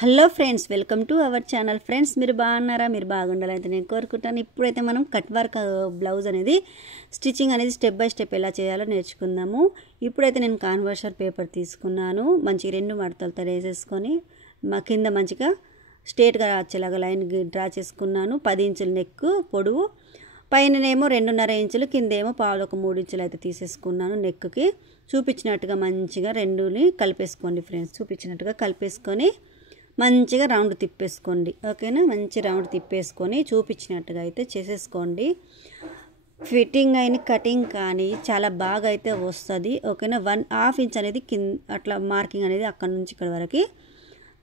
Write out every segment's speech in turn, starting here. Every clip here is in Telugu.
Hello friends, welcome to our channel. Friends, మీరు బాగున్నారా? మీరు బాగుండాలైతే నేను కోరుకుంటాను. ఇప్పుడైతే మనం కట్ వర్క్ బ్లౌజ్ అనేది స్టిచ్చింగ్ అనేది స్టెప్ బై స్టెప్ ఎలా చేయాలో నేర్చుకుందాము. ఇప్పుడైతే నేను కాన్వర్సర్ పేపర్ తీసుకున్నాను. మంచిగా 2 మడతలతో వేసేసుకొని కింద మంచిగా స్ట్రేట్గా వచ్చేలాగా లైన్ డ్రా చేసుకున్నాను. 10 ఇంచుల నెక్ పొడవు, పైననేమో 2.5 ఇంచులు, కిందేమో 3 ఇంచులు అయితే తీసేసుకున్నాను. నెక్కి చూపించినట్టుగా మంచిగా రెండుని కలిపేసుకోండి ఫ్రెండ్స్. చూపించినట్టుగా కలిపేసుకొని మంచిగా రౌండ్ తిప్పేసుకోండి. ఓకేనా? మంచి రౌండ్ తిప్పేసుకొని చూపించినట్టుగా అయితే చేసేసుకోండి. ఫిట్టింగ్ అయిన కటింగ్ కానీ చాలా బాగా అయితే వస్తుంది. ఓకేనా? 1/2 ఇంచ్ అనేది అట్లా మార్కింగ్ అనేది అక్కడ నుంచి ఇక్కడ వరకు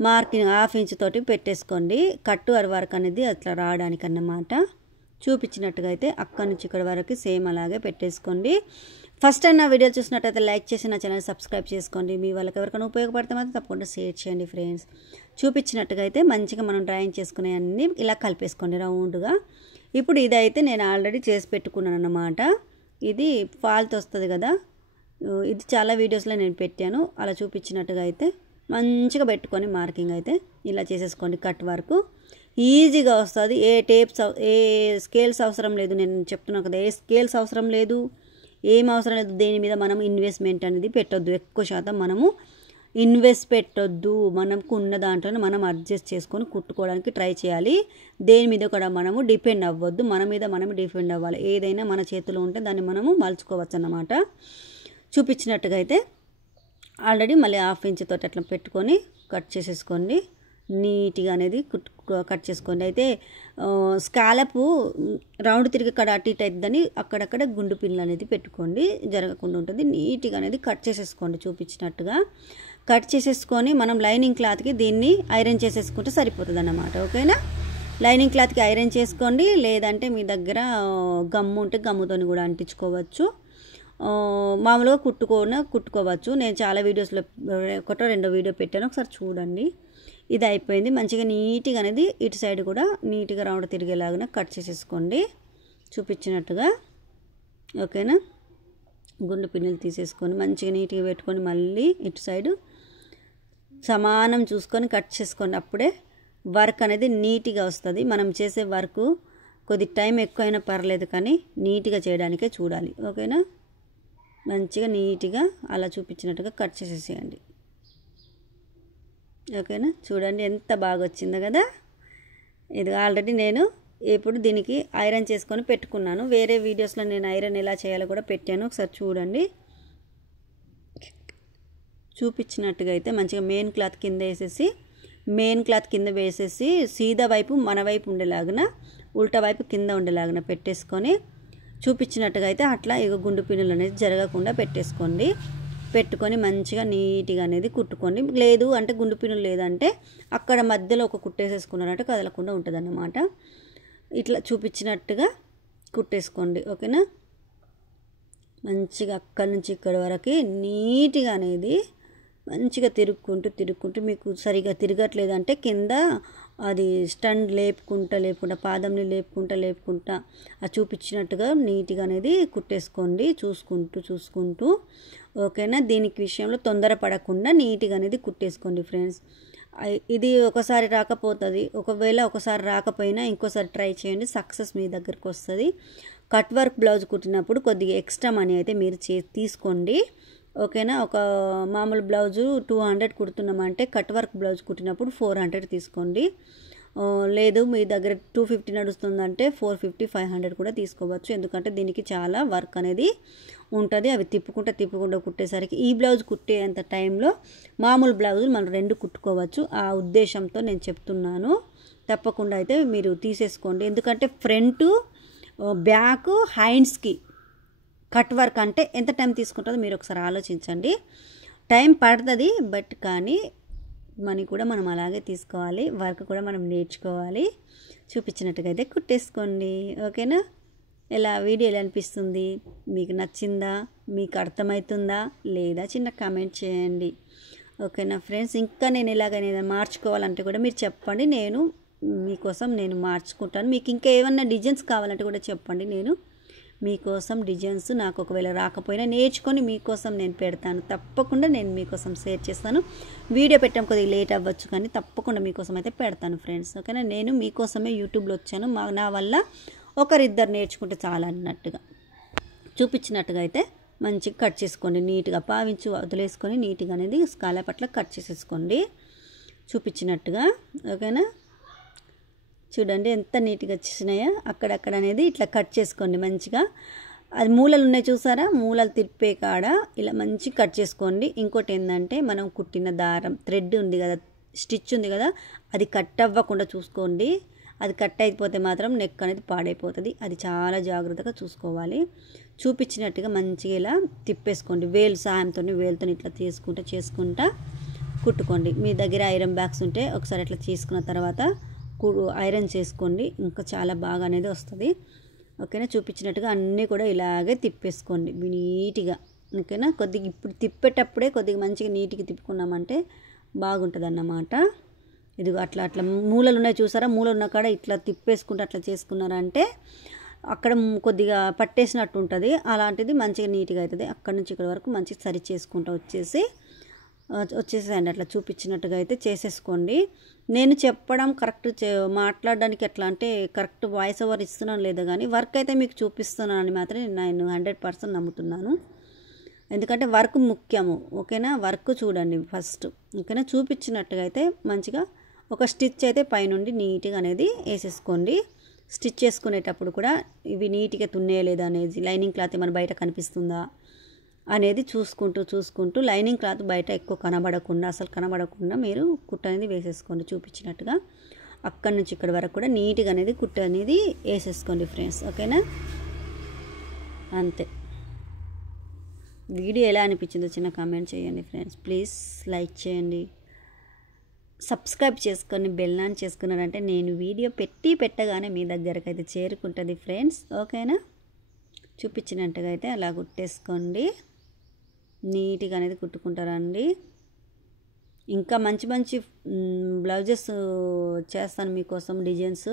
మార్కింగ్ 1/2 ఇంచ్ తోటి పెట్టేసుకోండి. కట్టు వరకు అనేది అట్లా రావడానికి అన్నమాట. చూపించినట్టుగా అయితే అక్కడి నుంచి ఇక్కడ వరకు సేమ్ అలాగే పెట్టేసుకోండి. ఫస్ట్ టైం నా వీడియో చూసినట్టయితే లైక్ చేసి నా ఛానల్ సబ్స్క్రైబ్ చేసుకోండి. మీ వాళ్ళకి ఎవరికైనా ఉపయోగపడితే మాత్రం తప్పకుండా షేర్ చేయండి ఫ్రెండ్స్. చూపించినట్టుగా అయితే మంచిగా మనం డ్రాయింగ్ చేసుకునే అన్నీ ఇలా కలిపేసుకోండి రౌండ్గా. ఇప్పుడు ఇదైతే నేను ఆల్రెడీ చేసి పెట్టుకున్నాను అన్నమాట. ఇది ఫాల్త్ వస్తుంది కదా, ఇది చాలా వీడియోస్లో నేను పెట్టాను. అలా చూపించినట్టుగా అయితే మంచిగా పెట్టుకొని మార్కింగ్ అయితే ఇలా చేసేసుకోండి. కట్ వరకు ఈజీగా వస్తుంది. ఏ స్కేల్స్ అవసరం లేదు. నేను చెప్తున్నాను కదా, ఏ స్కేల్స్ అవసరం లేదు, ఏం అవసరం లేదు. దేని మీద మనం ఇన్వెస్ట్మెంట్ అనేది పెట్టొద్దు. ఎక్కువ శాతం మనము ఇన్వెస్ట్ పెట్టొద్దు. మనకు ఉన్న దాంట్లోనే మనం అడ్జస్ట్ చేసుకొని కుట్టుకోవడానికి ట్రై చేయాలి. దేని మీద కూడా మనము డిపెండ్ అవ్వద్దు. మన మీద మనం డిపెండ్ అవ్వాలి. ఏదైనా మన చేతిలో ఉంటే దాన్ని మనము మలుచుకోవచ్చు అన్నమాట. చూపించినట్టుగా అయితే ఆల్రెడీ మళ్ళీ 1/2 ఇంచ్ తోటి అట్లా పెట్టుకొని కట్ చేసేసుకోండి. నీట్గా అనేది కట్ చేసుకోండి. అయితే స్కాలప్ రౌండ్ తిరిగి ఇక్కడ అటు ఇటు అవుతుందని అక్కడక్కడ గుండు పిన్లు అనేది పెట్టుకోండి, జరగకుండా ఉంటుంది. నీట్గా అనేది కట్ చేసేసుకోండి. చూపించినట్టుగా కట్ చేసేసుకొని మనం లైనింగ్ క్లాత్కి దీన్ని ఐరన్ చేసేసుకుంటే సరిపోతుంది అన్నమాట. ఓకేనా? లైనింగ్ క్లాత్కి ఐరన్ చేసుకోండి. లేదంటే మీ దగ్గర గమ్ము ఉంటే గమ్ముతోని కూడా అంటించుకోవచ్చు. మామూలుగా కుట్టుకోవచ్చు. నేను చాలా వీడియోస్లో 1-2 వీడియో పెట్టాను, ఒకసారి చూడండి. ఇది అయిపోయింది. మంచిగా నీట్గా అనేది ఇటు సైడ్ కూడా నీట్గా రౌండ్ తిరిగేలాగా కట్ చేసేసుకోండి చూపించినట్టుగా. ఓకేనా? గుండు పిన్నులు తీసేసుకొని మంచిగా నీట్గా పెట్టుకొని మళ్ళీ ఇటు సైడు సమానం చూసుకొని కట్ చేసుకోండి. అప్పుడే వర్క్ అనేది నీట్గా వస్తుంది. మనం చేసే వర్క్ కొద్ది టైం ఎక్కువైనా పర్లేదు, కానీ నీట్గా చేయడానికే చూడాలి. ఓకేనా? మంచిగా నీట్గా అలా చూపించినట్టుగా కట్ చేసేసేయండి. ఓకేనా? చూడండి ఎంత బాగా వచ్చిందో కదా. ఇది ఆల్రెడీ నేను ఇప్పుడు దీనికి ఐరన్ చేసుకొని పెట్టుకున్నాను. వేరే వీడియోస్లో నేను ఐరన్ ఎలా చేయాలో కూడా పెట్టాను, ఒకసారి చూడండి. చూపించినట్టుగా అయితే మంచిగా మెయిన్ క్లాత్ కింద వేసేసి సీదా వైపు మన వైపు ఉండేలాగిన, ఉల్టా వైపు కింద ఉండేలాగిన పెట్టేసుకొని చూపించినట్టుగా అయితే అట్లా గుండు పిన్నులు అనేది జరగకుండా పెట్టుకొని మంచిగా నీట్గా అనేది కుట్టుకోండి. లేదు అంటే గుండు పిన్నులు లేదంటే అక్కడ మధ్యలో ఒక కుట్టేసేసుకున్నారంటే కదలకుండా ఉంటుంది అన్నమాట. ఇట్లా చూపించినట్టుగా కుట్టేసుకోండి. ఓకేనా? మంచిగా అక్కడి నుంచి ఇక్కడ వరకు నీట్గా అనేది మంచిగా తిరుక్కుంటూ మీకు సరిగా తిరగట్లేదంటే కింద అది స్టండ్ లేపుకుంటా పాదంని లేపుకుంటా ఆ చూపించినట్టుగా నీట్గా అనేది కుట్టేసుకోండి చూసుకుంటూ. ఓకేనా? దీనికి విషయంలో తొందరపడకుండా నీట్గా అనేది కుట్టేసుకోండి ఫ్రెండ్స్. ఇది ఒకసారి రాకపోతుంది. ఒకవేళ ఒకసారి రాకపోయినా ఇంకోసారి ట్రై చేయండి, సక్సెస్ మీ దగ్గరకు వస్తుంది. కట్ వర్క్ బ్లౌజ్ కుట్టినప్పుడు కొద్దిగా ఎక్స్ట్రా మనీ అయితే మీరు తీసుకోండి. ఓకేనా? ఒక మామూలు బ్లౌజు 200 కుడుతున్నామంటే కట్ వర్క్ బ్లౌజ్ కుట్టినప్పుడు 400 తీసుకోండి. లేదు మీ దగ్గర 250 నడుస్తుందంటే 450-500 కూడా తీసుకోవచ్చు. ఎందుకంటే దీనికి చాలా వర్క్ అనేది ఉంటుంది. అవి తిప్పుకుంటూ కుట్టేసరికి ఈ బ్లౌజ్ కుట్టేంత టైంలో మామూలు బ్లౌజులు మనం 2 కుట్టుకోవచ్చు. ఆ ఉద్దేశంతో నేను చెప్తున్నాను. తప్పకుండా అయితే మీరు తీసేసుకోండి. ఎందుకంటే ఫ్రంట్ బ్యాక్ హ్యాండ్స్కి కట్ వర్క్ అంటే ఎంత టైం తీసుకుంటుందో మీరు ఒకసారి ఆలోచించండి. టైం పడుతుంది, బట్ కానీ మనీ కూడా మనం అలాగే తీసుకోవాలి. వర్క్ కూడా మనం నేర్చుకోవాలి. చూపించినట్టుగా అయితే కుట్టేసుకోండి. ఓకేనా? వీడియో ఎలా అనిపిస్తుంది? మీకు నచ్చిందా? మీకు అర్థమవుతుందా లేదా? చిన్న కామెంట్ చేయండి. ఓకేనా ఫ్రెండ్స్? ఇంకా నేను ఎలాగైనా మార్చుకోవాలంటే కూడా మీరు చెప్పండి. మీకోసం నేను మార్చుకుంటాను. మీకు ఇంకా ఏమన్నా డిజైన్స్ కావాలంటే కూడా చెప్పండి. నేను మీకోసం డిజైన్స్ నాకు ఒకవేళ రాకపోయినా నేర్చుకొని మీకోసం నేను పెడతాను. తప్పకుండా నేను మీకోసం షేర్ చేస్తాను. వీడియో పెట్టడం కొద్దిగా లేట్ అవ్వచ్చు కానీ తప్పకుండా మీకోసం అయితే పెడతాను ఫ్రెండ్స్. ఓకేనా, నేను మీకోసమే యూట్యూబ్లో వచ్చాను. నా వల్ల ఒకరిద్దరు నేర్చుకుంటే చాలా అన్నట్టుగా చూపించినట్టుగా అయితే మంచిగా కట్ చేసుకోండి. నీట్గా పావించి వదిలేసుకొని నీట్గా అనేది స్కాలప్ అట్లా కట్ చేసేసుకోండి చూపించినట్టుగా. ఓకేనా, చూడండి ఎంత నీట్గా వచ్చేసినాయో. అక్కడక్కడ అనేది ఇట్లా కట్ చేసుకోండి మంచిగా. అది మూలలు ఉన్నాయి చూసారా, మూలలు తిప్పే కాడ ఇలా మంచి కట్ చేసుకోండి. ఇంకోటి ఏంటంటే మనం కుట్టిన దారం థ్రెడ్ ఉంది కదా, స్టిచ్ ఉంది కదా, అది కట్ అవ్వకుండా చూసుకోండి. అది కట్ అయిపోతే మాత్రం నెక్ అనేది పాడైపోతుంది. అది చాలా జాగ్రత్తగా చూసుకోవాలి. చూపించినట్టుగా మంచిగా ఇలా తిప్పేసుకోండి. వేలు సాయంతో వేలుతో ఇట్లా చేసుకుంటా కుట్టుకోండి. మీ దగ్గర ఐరన్ బ్యాగ్స్ ఉంటే ఒకసారి అట్లా తీసుకున్న తర్వాత ఐరన్ చేసుకోండి, ఇంకా చాలా బాగా అనేది వస్తుంది. ఓకేనా, చూపించినట్టుగా అన్నీ కూడా ఇలాగే తిప్పేసుకోండి నీట్గా. ఓకేనా, కొద్దిగా ఇప్పుడు తిప్పేటప్పుడే కొద్దిగా మంచిగా నీట్గా తిప్పుకున్నామంటే బాగుంటుంది అన్నమాట. ఇదిగో అట్లా అట్లా మూలలు ఉన్నాయి చూసారా, మూలలు ఉన్న కాడ ఇట్లా తిప్పేసుకుంటూ అట్లా చేసుకున్నారంటే అక్కడ కొద్దిగా పట్టేసినట్టు ఉంటుంది. అలాంటిది మంచిగా నీట్గా అవుతుంది. అక్కడి నుంచి ఇక్కడ వరకు మంచిగా సరి చేసుకుంటూ వచ్చేసేయండి. అట్లా చూపించినట్టుగా అయితే చేసేసుకోండి. నేను చెప్పడం కరెక్ట్ మాట్లాడడానికి ఎట్లా అంటే కరెక్ట్ వాయిస్ ఓవర్ ఇస్తున్నాను లేదా కానీ వర్క్ అయితే మీకు చూపిస్తున్నాను అని మాత్రం నేను 100% నమ్ముతున్నాను. ఎందుకంటే వర్క్ ముఖ్యము. ఓకేనా, వర్క్ చూడండి ఫస్ట్. ఓకేనా, చూపించినట్టుగా అయితే మంచిగా ఒక స్టిచ్ అయితే పైనుండి నీట్గా అనేది వేసేసుకోండి. స్టిచ్ చేసుకునేటప్పుడు కూడా ఇవి నీట్గా తున్నేయలేదా అనేది, లైనింగ్ క్లాత్ ఏమైనా బయట కనిపిస్తుందా అనేది చూసుకుంటూ లైనింగ్ క్లాత్ బయట ఎక్కువ అసలు కనబడకుండా మీరు కుట్టు అనేది వేసేసుకోండి చూపించినట్టుగా. అక్కడి నుంచి ఇక్కడ వరకు కూడా నీట్గా అనేది కుట్టు అనేది వేసేసుకోండి ఫ్రెండ్స్. ఓకేనా, అంతే. వీడియో ఎలా అనిపించిందో చిన్న కామెంట్ చేయండి ఫ్రెండ్స్. ప్లీజ్ లైక్ చేయండి, సబ్స్క్రైబ్ చేసుకొని బెల్ ఆన్ చేసుకున్నారంటే నేను వీడియో పెట్టగానే మీ దగ్గరకు అయితే చేరుకుంటుంది ఫ్రెండ్స్. ఓకేనా, చూపించినట్టుగా అయితే అలా కుట్టేసుకోండి. నీట్గా అనేది కుట్టుకుంటారండి. ఇంకా మంచి మంచి బ్లౌజెస్ చేస్తాను మీకోసం డిజైన్స్.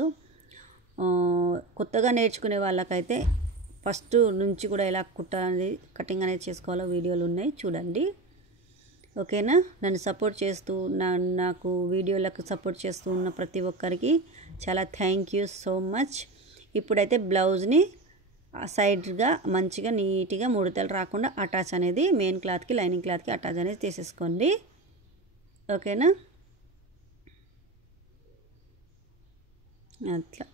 కొత్తగా నేర్చుకునే వాళ్ళకైతే ఫస్ట్ నుంచి కూడా ఎలా కుట్టాలనేది కటింగ్ అనేది చేసుకోవాలో వీడియోలు ఉన్నాయి చూడండి. ఓకేనా, నన్ను సపోర్ట్ చేస్తూ నాకు వీడియోలకు సపోర్ట్ చేస్తూ ఉన్న ప్రతి ఒక్కరికి చాలా థ్యాంక్ యూ సో మచ్. ఇప్పుడైతే బ్లౌజ్ని సైడ్గా మంచిగా నీట్గా ముడతలు రాకుండా అటాచ్ అనేది మెయిన్ క్లాత్కి లైనింగ్ క్లాత్కి అటాచ్ అనేది తీసేసుకోండి. ఓకేనా, అట్లా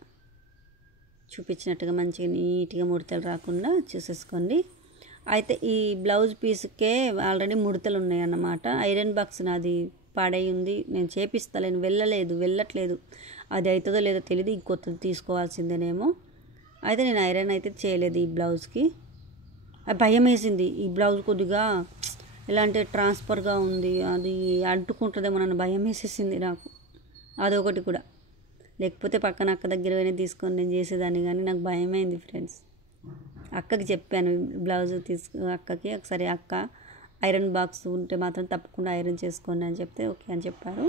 చూపించినట్టుగా మంచిగా నీట్గా ముడతలు రాకుండా చూసేసుకోండి. అయితే ఈ బ్లౌజ్ పీస్కే ఆల్రెడీ ముడతలు ఉన్నాయన్నమాట. ఐరన్ బాక్స్ నాది పాడై ఉంది, నేను చేపిస్తలేను, వెళ్ళట్లేదు. అది అవుతుందో లేదో తెలియదు, ఇంకొత్తది తీసుకోవాల్సిందేనేమో. అయితే నేను ఐరన్ అయితే చేయలేదు ఈ బ్లౌజ్కి. భయం వేసింది. ఈ బ్లౌజ్ కొద్దిగా ఎలా అంటే ట్రాన్స్ఫర్గా ఉంది, అది అంటుకుంటుందేమో నన్ను భయం వేసేసింది నాకు. అదొకటి కూడా, లేకపోతే పక్కన అక్క దగ్గర తీసుకొని నేను చేసేదాన్ని, కానీ నాకు భయమైంది ఫ్రెండ్స్. అక్కకి చెప్పాను బ్లౌజ్ అక్కకి ఒకసారి, అక్క ఐరన్ బాక్స్ ఉంటే మాత్రం తప్పకుండా ఐరన్ చేసుకోండి అని చెప్తే ఓకే అని చెప్పారు.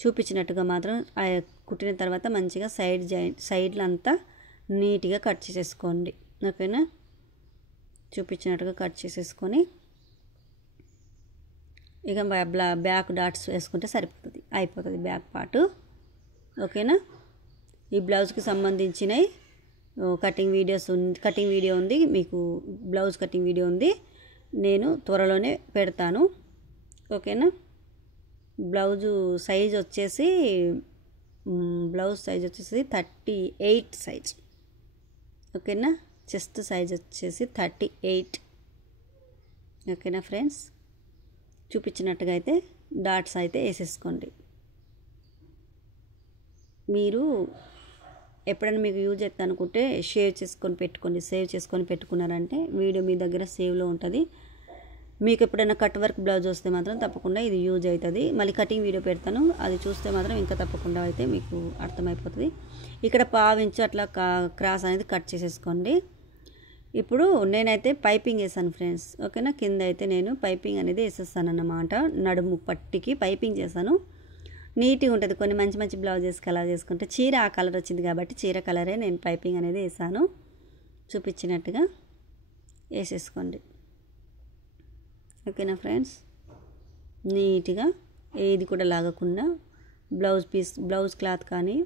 చూపించినట్టుగా మాత్రం కుట్టిన తర్వాత మంచిగా సైడ్లు అంతా నీట్గా కట్ చేసేసుకోండి. ఓకేనా, చూపించినట్టుగా కట్ చేసేసుకొని ఇక బ్యాక్ డాట్స్ వేసుకుంటే సరిపోతుంది, అయిపోతుంది బ్యాక్ పార్ట్. ఓకేనా, ఈ బ్లౌజ్కి సంబంధించినవి కటింగ్ వీడియో ఉంది, మీకు బ్లౌజ్ కటింగ్ వీడియో ఉంది, నేను త్వరలోనే పెడతాను. ఓకేనా, బ్లౌజ్ సైజ్ వచ్చేసి 38 సైజ్. ఓకేనా, చెస్ట్ సైజ్ వచ్చేసి 38. ఓకేనా ఫ్రెండ్స్, చూపించినట్టుగా అయితే డాట్స్ అయితే వేసేసుకోండి. మీరు ఎప్పుడైనా మీకు యూజ్ అవుతుంది అనుకుంటే సేవ్ చేసుకొని పెట్టుకున్నారంటే వీడియో మీ దగ్గర సేవ్లో ఉంటుంది. మీకు ఎప్పుడైనా కట్ వర్క్ బ్లౌజ్ వస్తే మాత్రం తప్పకుండా ఇది యూజ్ అవుతుంది. మళ్ళీ కటింగ్ వీడియో పెడతాను, అది చూస్తే మాత్రం ఇంకా తప్పకుండా అయితే మీకు అర్థమైపోతుంది. ఇక్కడ పావించి అట్లా క్రాస్ అనేది కట్ చేసేసుకోండి. ఇప్పుడు నేనైతే పైపింగ్ వేసాను ఫ్రెండ్స్. ఓకేనా, కింద అయితే నేను పైపింగ్ అనేది వేసేస్తాను అన్నమాట. నడుము పట్టికి పైపింగ్ చేశాను, నీట్గా ఉంటుంది. కొన్ని మంచి మంచి బ్లౌజెస్కి అలా చేసుకుంటే చీర ఆ కలర్ వచ్చింది కాబట్టి చీర కలరే నేను పైపింగ్ అనేది వేసాను. చూపించినట్టుగా వేసేసుకోండి. ఓకేనా ఫ్రెండ్స్, నీట్గా ఏది కూడా లాగకుండా బ్లౌజ్ క్లాత్ కానీ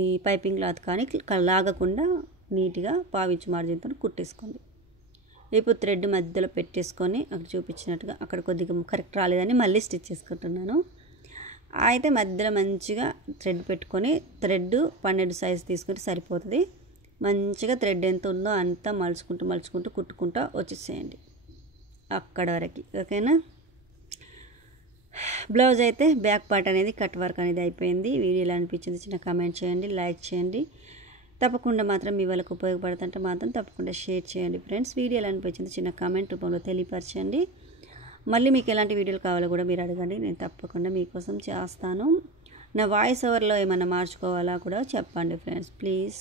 ఈ పైపింగ్ క్లాత్ కానీ లాగకుండా నీట్గా పావించి మార్జిన్తో కుట్టేసుకోండి. ఇప్పుడు థ్రెడ్ మధ్యలో పెట్టేసుకొని అక్కడ చూపించినట్టుగా అక్కడ కొద్దిగా కరెక్ట్ రాలేదని మళ్ళీ స్టిచ్ చేసుకుంటున్నాను. అయితే మధ్యలో మంచిగా థ్రెడ్ పెట్టుకొని థ్రెడ్ 12 సైజ్ తీసుకుంటే సరిపోతుంది. మంచిగా థ్రెడ్ ఎంత ఉందో అంతా మలుచుకుంటూ కుట్టుకుంటూ వచ్చేసేయండి అక్కడ వరకు. ఓకేనా, బ్లౌజ్ అయితే బ్యాక్ పార్ట్ అనేది కట్ వర్క్ అనేది అయిపోయింది. వీడియో ఎలా అనిపించింది చిన్న కామెంట్ చేయండి, లైక్ చేయండి. తప్పకుండా మాత్రం మీ వాళ్ళకు ఉపయోగపడుతుంటే మాత్రం తప్పకుండా షేర్ చేయండి ఫ్రెండ్స్. వీడియో ఎలా అనిపించింది చిన్న కామెంట్ రూపంలో తెలియపరచండి. మళ్ళీ మీకు ఎలాంటి వీడియోలు కావాలో కూడా మీరు అడగండి, నేను తప్పకుండా మీకోసం చేస్తాను. నా వాయిస్ ఓవర్లో ఏమైనా మార్చుకోవాలా కూడా చెప్పండి ఫ్రెండ్స్ ప్లీజ్.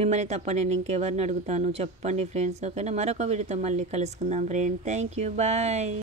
మిమ్మల్ని తప్ప నేను ఇంకెవరిని అడుగుతాను చెప్పండి ఫ్రెండ్స్. ఓకేనా, మరొక వీడియోతో మళ్ళీ కలుసుకుందాం ఫ్రెండ్స్. Thank you, bye.